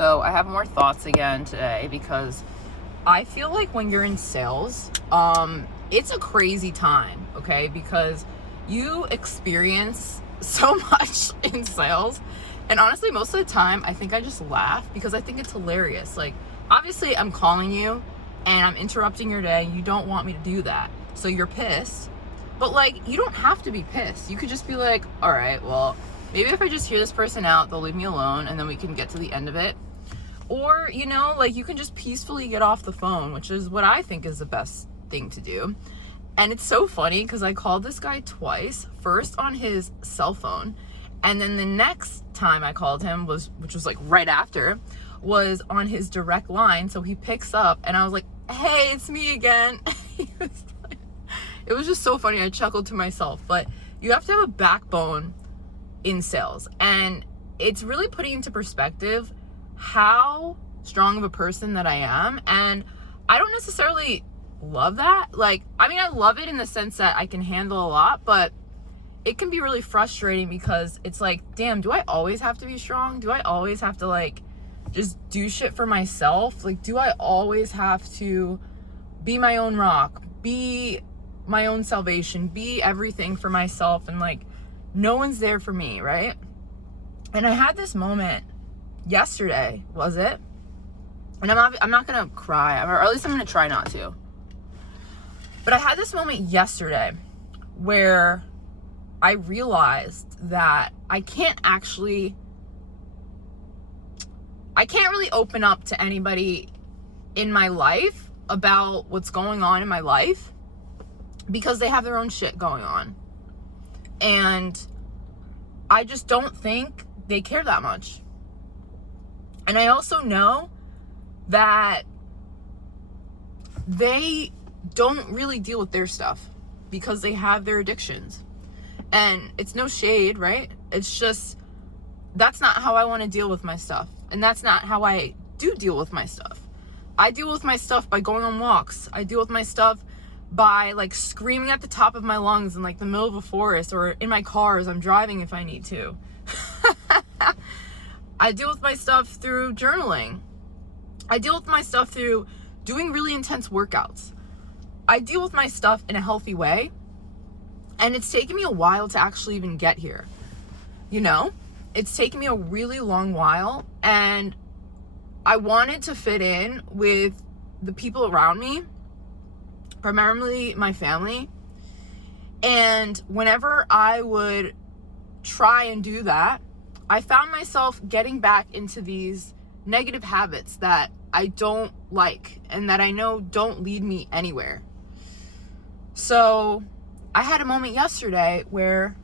So I have more thoughts again today because I feel like when you're in sales, it's a crazy time, okay? Because you experience so much in sales. And honestly, most of the time, I think I just laugh because I think it's hilarious. Like, obviously, I'm calling you and I'm interrupting your day. You don't want me to do that. So you're pissed. But, like, you don't have to be pissed. You could just be like, all right, well, maybe if I just hear this person out, they'll leave me alone and then we can get to the end of it. Or, you know, like, you can just peacefully get off the phone, which is what I think is the best thing to do. And it's so funny because I called this guy twice, first on his cell phone, and then the next time I called him which was like right after, was on his direct line. So he picks up and I was like, hey, it's me again. It was just so funny. I chuckled to myself. But you have to have a backbone in sales, and it's really putting into perspective how strong of a person that I am. And I don't necessarily love that. Like, I mean, I love it in the sense that I can handle a lot, but it can be really frustrating because it's like, damn, do I always have to be strong? Do I always have to, like, just do shit for myself? Like, do I always have to be my own rock, be my own salvation, be everything for myself, and, like, no one's there for me, right? And I had this moment yesterday, was it? And I'm not gonna cry, or at least I'm gonna try not to. But I had this moment yesterday where I realized that I can't really open up to anybody in my life about what's going on in my life because they have their own shit going on. And I just don't think they care that much. And I also know that they don't really deal with their stuff because they have their addictions. And it's no shade, right? It's just, that's not how I want to deal with my stuff. And that's not how I do deal with my stuff. I deal with my stuff by going on walks. I deal with my stuff by, like, screaming at the top of my lungs in, like, the middle of a forest, or in my car as I'm driving if I need to. I deal with my stuff through journaling. I deal with my stuff through doing really intense workouts. I deal with my stuff in a healthy way. And it's taken me a while to actually even get here. You know? It's taken me a really long while. And I wanted to fit in with the people around me, primarily my family. And whenever I would try and do that, I found myself getting back into these negative habits that I don't like and that I know don't lead me anywhere. So I had a moment yesterday where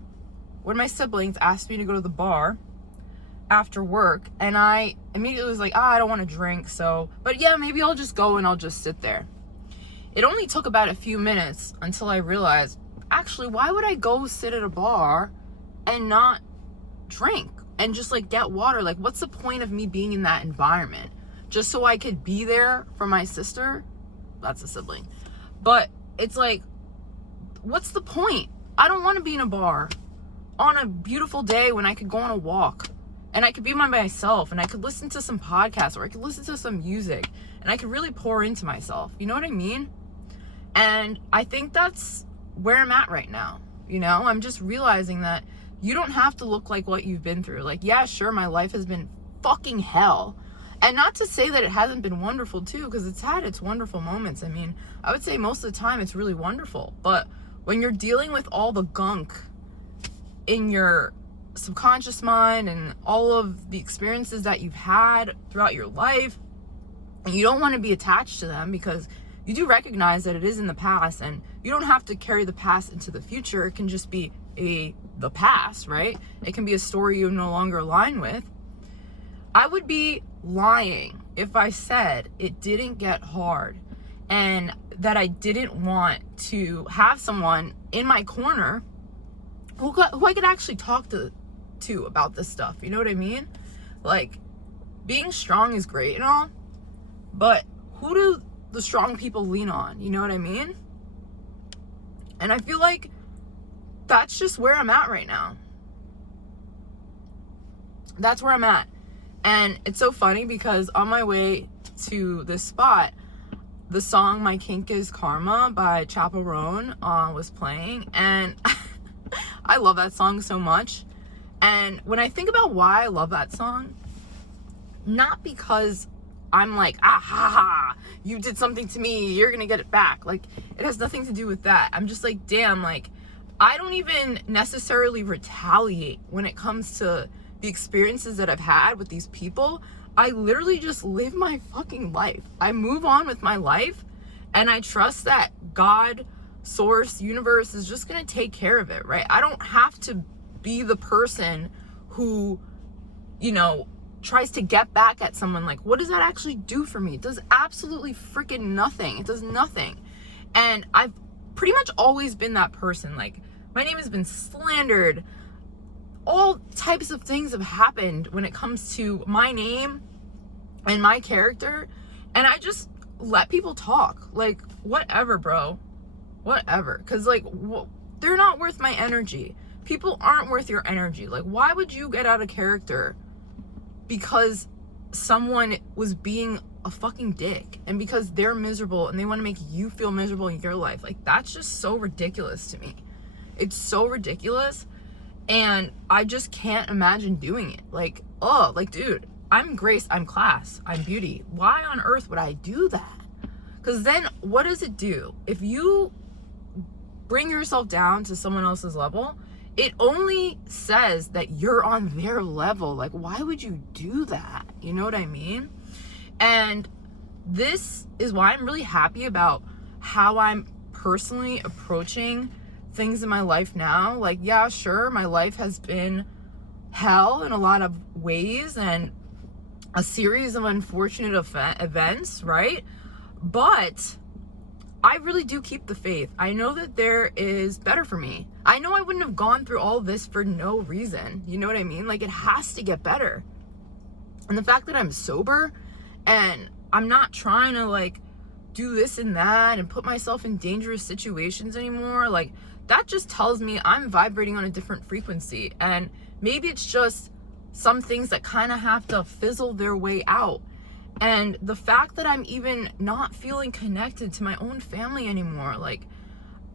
one of my siblings asked me to go to the bar after work, and I immediately was like, I don't want to drink, but yeah, maybe I'll just go and I'll just sit there. It only took about a few minutes until I realized, actually, why would I go sit at a bar and not drink and just, like, get water? Like, what's the point of me being in that environment? Just so I could be there for my sister? That's a sibling. But it's like, what's the point? I don't want to be in a bar on a beautiful day when I could go on a walk and I could be by myself and I could listen to some podcasts or I could listen to some music and I could really pour into myself. You know what I mean? And I think that's where I'm at right now. You know, I'm just realizing that you don't have to look like what you've been through. Like, yeah, sure, my life has been fucking hell. And not to say that it hasn't been wonderful too, because it's had its wonderful moments. I mean, I would say most of the time it's really wonderful. But when you're dealing with all the gunk in your subconscious mind and all of the experiences that you've had throughout your life, and you don't want to be attached to them because you do recognize that it is in the past, and you don't have to carry the past into the future. It can just be the past, right? It can be a story you no longer align with. I would be lying if I said it didn't get hard and that I didn't want to have someone in my corner who I could actually talk to about this stuff. You know what I mean? Like, being strong is great and all, but who do the strong people lean on? You know what I mean? And I feel like that's just where I'm at right now. That's where I'm at. And it's so funny because on my way to this spot, the song My Kink is Karma by Chappell Roan was playing, and I love that song so much. And when I think about why I love that song, not because I'm like, ah ha ha, you did something to me, you're gonna get it back. Like, it has nothing to do with that. I'm just like, damn, like, I don't even necessarily retaliate when it comes to the experiences that I've had with these people. I literally just live my fucking life. I move on with my life, and I trust that God, source, universe is just gonna take care of it, right? I don't have to be the person who, you know, tries to get back at someone. Like, what does that actually do for me? It does absolutely freaking nothing. It does nothing. And I've pretty much always been that person. Like, my name has been slandered. All types of things have happened when it comes to my name and my character, and I just let people talk. Like, whatever, bro, whatever. Because, like, they're not worth my energy. People aren't worth your energy. Like, why would you get out of character because someone was being a fucking dick, and because they're miserable and they want to make you feel miserable in your life? Like, that's just so ridiculous to me. It's so ridiculous, and I just can't imagine doing it. Like, oh, like, dude, I'm grace, I'm class, I'm beauty. Why on earth would I do that? Because then what does it do? If you bring yourself down to someone else's level, it only says that you're on their level. Like, why would you do that? You know what I mean? And this is why I'm really happy about how I'm personally approaching things in my life now. Like, yeah, sure, my life has been hell in a lot of ways and a series of unfortunate events, right? But I really do keep the faith. I know that there is better for me. I know I wouldn't have gone through all this for no reason. You know what I mean? Like, it has to get better. And the fact that I'm sober and I'm not trying to, like, do this and that and put myself in dangerous situations anymore, like, that just tells me I'm vibrating on a different frequency. And maybe it's just some things that kind of have to fizzle their way out. And the fact that I'm even not feeling connected to my own family anymore, like,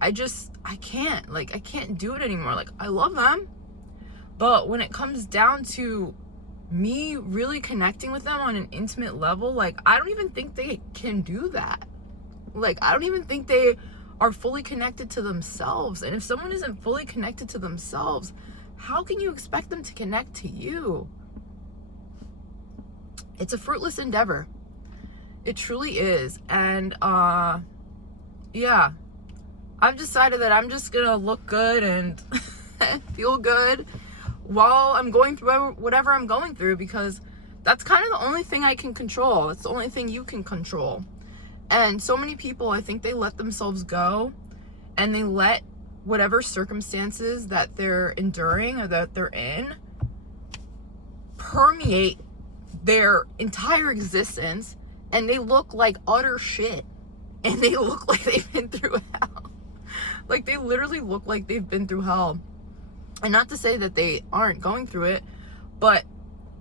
I can't do it anymore. Like, I love them, but when it comes down to me really connecting with them on an intimate level, like, I don't even think they can do that. Like, I don't even think they are fully connected to themselves. And if someone isn't fully connected to themselves, how can you expect them to connect to you? It's a fruitless endeavor. It truly is. And yeah, I've decided that I'm just gonna look good and feel good while I'm going through whatever I'm going through, because that's kind of the only thing I can control. It's the only thing you can control. And so many people, I think they let themselves go, and they let whatever circumstances that they're enduring or that they're in permeate their entire existence, and they look like utter shit, and they look like they've been through hell. Like, they literally look like they've been through hell. And not to say that they aren't going through it, but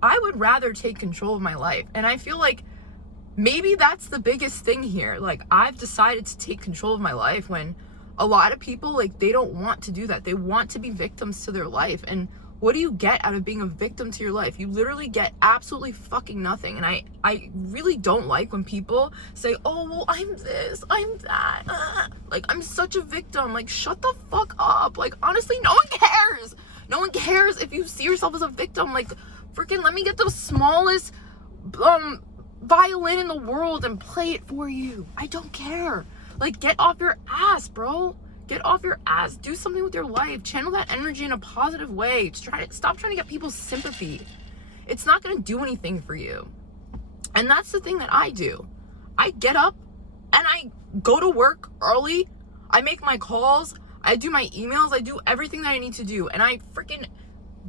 I would rather take control of my life. And I feel like maybe that's the biggest thing here. Like, I've decided to take control of my life, when a lot of people, like, they don't want to do that. They want to be victims to their life. And what do you get out of being a victim to your life? You literally get absolutely fucking nothing. And I really don't like when people say, oh, well, I'm this, I'm that. Like, I'm such a victim. Like, shut the fuck up. Like, honestly, no one cares. No one cares if you see yourself as a victim. Like, freaking let me get the smallest violin in the world and play it for you. I don't care. Like, get off your ass, bro. Get off your ass. Do something with your life. Channel that energy in a positive way. Stop trying to get people's sympathy. It's not going to do anything for you. And that's the thing that I do. I get up and I go to work early. I make my calls. I do my emails. I do everything that I need to do. And I freaking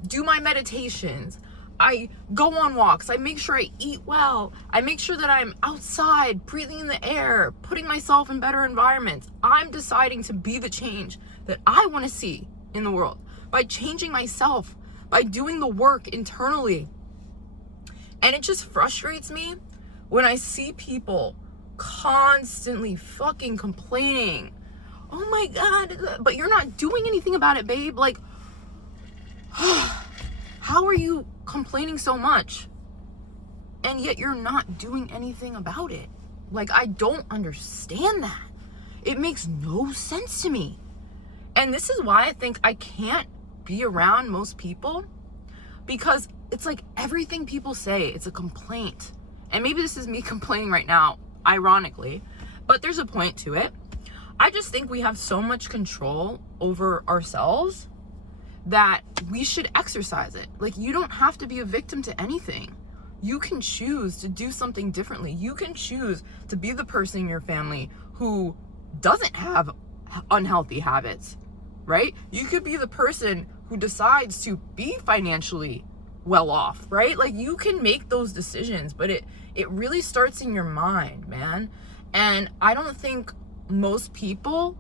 do my meditations. I go on walks. I make sure I eat well. I make sure that I'm outside, breathing in the air, putting myself in better environments. I'm deciding to be the change that I want to see in the world by changing myself, by doing the work internally. And it just frustrates me when I see people constantly fucking complaining. Oh my God, but you're not doing anything about it, babe. Like, how are you complaining so much? And yet you're not doing anything about it. Like, I don't understand that. It makes no sense to me. And this is why I think I can't be around most people, because it's like everything people say, it's a complaint. And maybe this is me complaining right now, ironically, but there's a point to it. I just think we have so much control over ourselves that we should exercise it. Like, you don't have to be a victim to anything. You can choose to do something differently. You can choose to be the person in your family who doesn't have unhealthy habits, right? You could be the person who decides to be financially well off, right? Like, you can make those decisions, but it really starts in your mind, man. And I don't think most people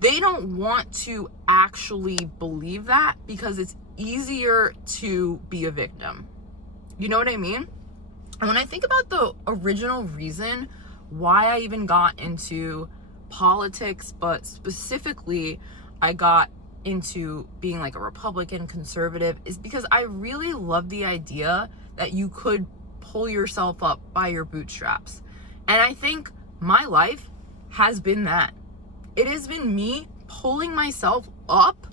they don't want to actually believe that, because it's easier to be a victim. You know what I mean? And when I think about the original reason why I even got into politics, but specifically I got into being like a Republican conservative, is because I really love the idea that you could pull yourself up by your bootstraps. And I think my life has been that. It has been me pulling myself up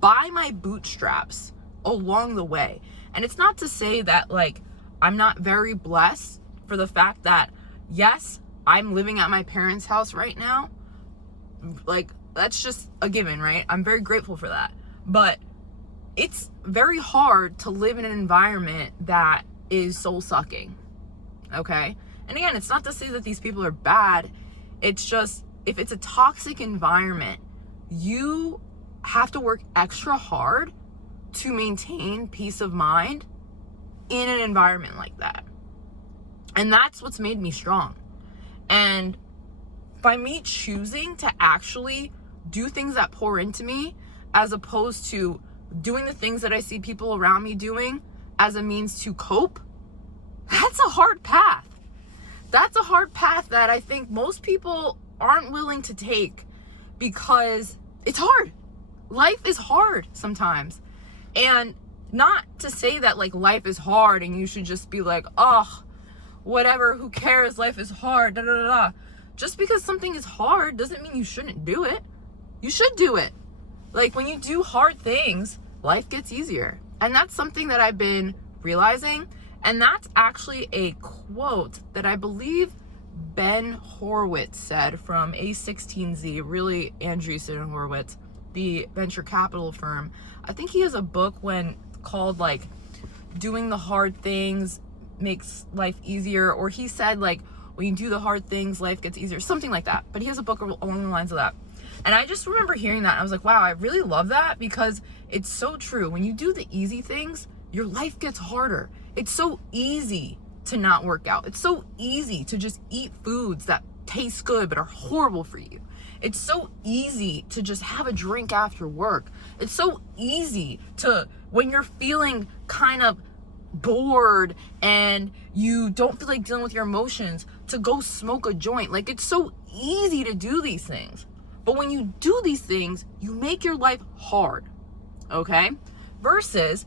by my bootstraps along the way. And it's not to say that, like, I'm not very blessed for the fact that, yes, I'm living at my parents' house right now. Like, that's just a given, right? I'm very grateful for that. But it's very hard to live in an environment that is soul-sucking, okay? And again, it's not to say that these people are bad. It's just, if it's a toxic environment, you have to work extra hard to maintain peace of mind in an environment like that. And that's what's made me strong. And by me choosing to actually do things that pour into me, as opposed to doing the things that I see people around me doing as a means to cope, that's a hard path. That's a hard path that I think most people aren't willing to take, because it's hard. Life is hard sometimes. And not to say that, like, life is hard and you should just be like, oh, whatever, who cares, life is hard, da da da da. Just because something is hard doesn't mean you shouldn't do it. You should do it. Like, when you do hard things, life gets easier. And that's something that I've been realizing. And that's actually a quote that I believe Ben Horowitz said from A16Z, really Andreessen Horowitz, the venture capital firm. I think he has a book called, like, Doing the Hard Things Makes Life Easier, or he said, like, when you do the hard things, life gets easier, something like that. But he has a book along the lines of that. And I just remember hearing that, and I was like, wow, I really love that, because it's so true. When you do the easy things, your life gets harder. It's so easy to not work out. It's so easy to just eat foods that taste good but are horrible for you. It's so easy to just have a drink after work. It's so easy to, when you're feeling kind of bored and you don't feel like dealing with your emotions, to go smoke a joint. Like, it's so easy to do these things. But when you do these things, you make your life hard, okay? Versus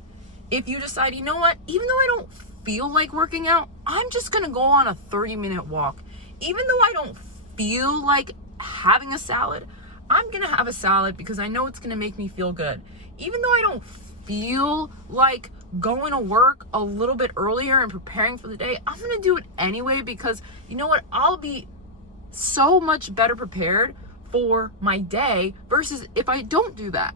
if you decide, you know what, even though I don't feel like working out, I'm just gonna go on a 30-minute walk. Even though I don't feel like having a salad, I'm gonna have a salad because I know it's gonna make me feel good. Even though I don't feel like going to work a little bit earlier and preparing for the day, I'm gonna do it anyway, because you know what, I'll be so much better prepared for my day versus if I don't do that.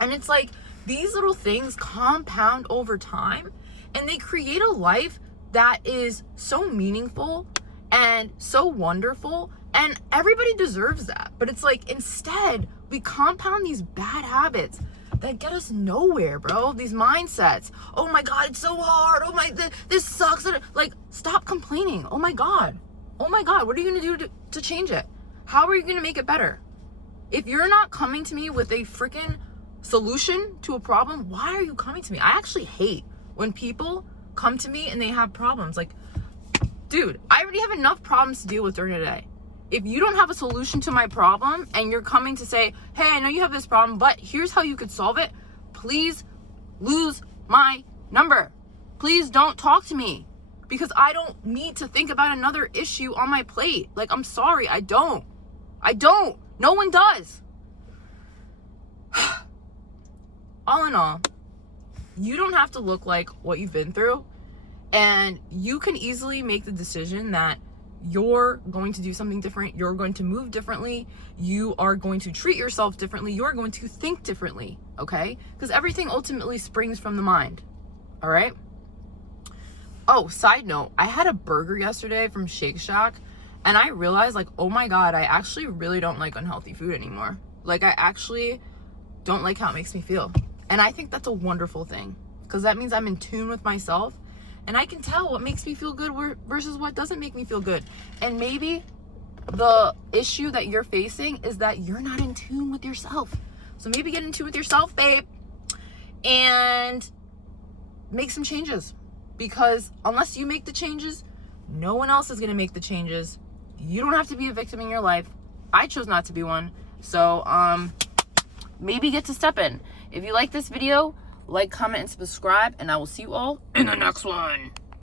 And it's like, these little things compound over time, and they create a life that is so meaningful and so wonderful, and everybody deserves that. But it's like, instead, we compound these bad habits that get us nowhere, bro. These mindsets. Oh my God, it's so hard. Oh my, this sucks. Like, stop complaining. Oh my God. Oh my God, what are you gonna do to change it? How are you gonna make it better? If you're not coming to me with a freaking solution to a problem, why are you coming to me? I actually hate when people come to me and they have problems. Like, dude, I already have enough problems to deal with during the day. If you don't have a solution to my problem and you're coming to say, hey, I know you have this problem, but here's how you could solve it, please lose my number. Please don't talk to me, because I don't need to think about another issue on my plate. Like, I'm sorry, I don't. No one does. All in all, you don't have to look like what you've been through, and you can easily make the decision that you're going to do something different. You're going to move differently. You are going to treat yourself differently. You're going to think differently, okay? Because everything ultimately springs from the mind, all right? Oh, side note, I had a burger yesterday from Shake Shack, and I realized, like, oh my God, I actually really don't like unhealthy food anymore. Like, I actually don't like how it makes me feel. And I think that's a wonderful thing, because that means I'm in tune with myself, and I can tell what makes me feel good versus what doesn't make me feel good. And maybe the issue that you're facing is that you're not in tune with yourself. So maybe get in tune with yourself, babe, and make some changes. Because unless you make the changes, no one else is going to make the changes. You don't have to be a victim in your life. I chose not to be one. So maybe get to step in. If you like this video, like, comment, and subscribe, and I will see you all in the next one.